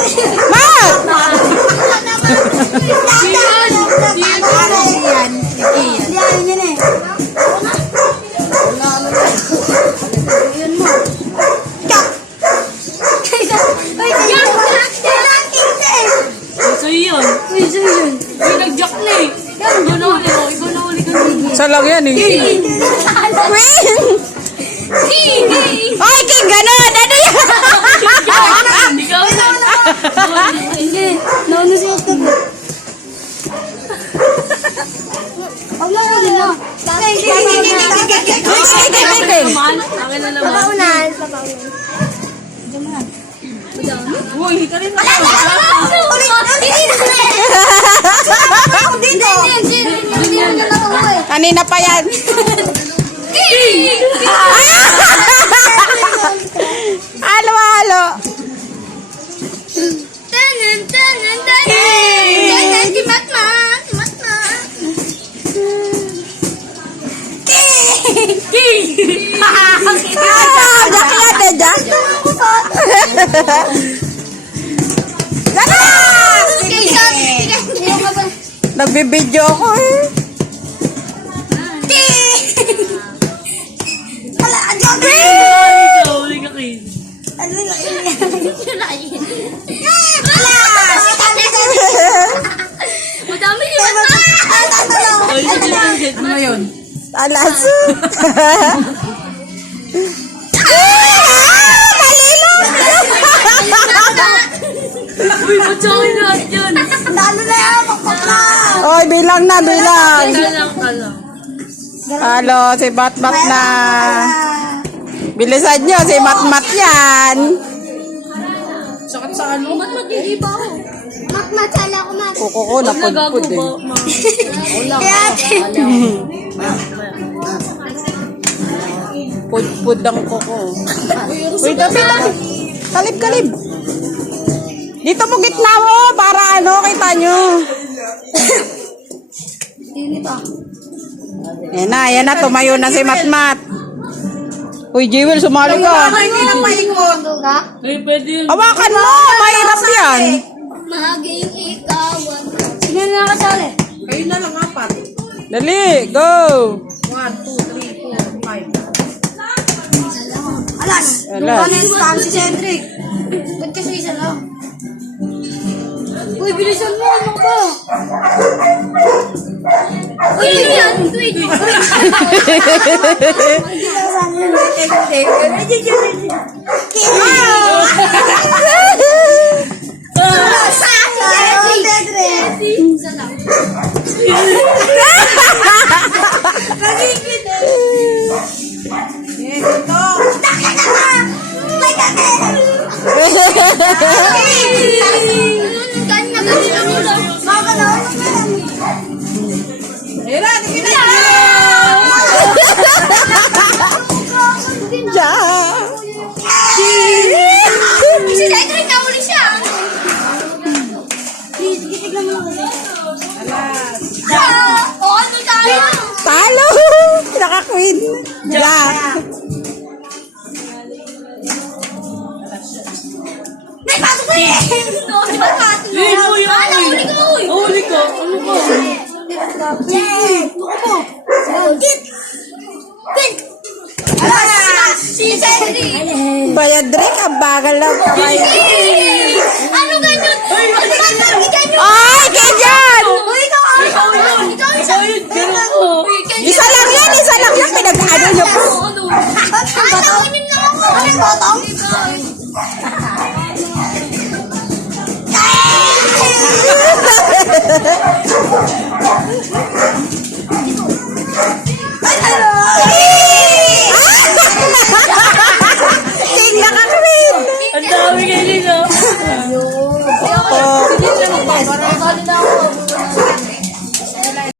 Mat! Salang yan eh. Queen! Ay, King, gano'n! Ano yan? Ikaw na. Hindi. Nauna siya ito. Huwag na ulit na. Akin na naman. Papaunan. Uy, hita rin na. Kanina pa yan. Halo, halo. Jack yan eh, Jack. Nagbibidyo ako eh. Ikaw, uli ka kayo. Madami yung mata! Ay, ano yun? Alas. Uy, matsakin lahat yun. Lalo na yan, makaka! Oy, bilang na, bilang. Kalang. Halo, si Matmat na. Bilisan nyo, si Matmat yan. Sakit sa ano? Ba't mag-iiba ako? Matmatala ko, mat. Kuko ko, napudpud eh. Kaya, Pudpud ang kuko. Uy, tabi, tabi. Kalib, kalib. Dito mo gitna mo, para ano, kita nyo. Hindi pa. Yan na, tumayo na si Matmat. Uy, Jewel, sumali ka. Ay, pwede yun. Hawakan mo, mahirap yan. Maging ikawan. Sino na nakasali? Kayo na lang, apat. Dali, go. 1, 2, 3, 4, 5. Alas! Alas. Spam si Cedric. Ba't kasi isa lang? Uy, bilisan mo! Ano ba? Uy, yan! Uy! Si Cedric na uli siya! Tignan mo lang kasi. O, ano tayo? Talo! Naka-queen. Jack. May pasok ko eh! No, di ba pasok mo? Hey, boy, Ano, uli ko, uy! Uli ko. Ano ba? Si Cedric! Bayadrik, ang bagal lang. Ano ganyan? Ano ganyan? Ay, ganyan! Uy, ikaw ah! Ikaw isa! Isa lang yan. Pinag-ano nyo po. Ano? Ano? Ano? Ano?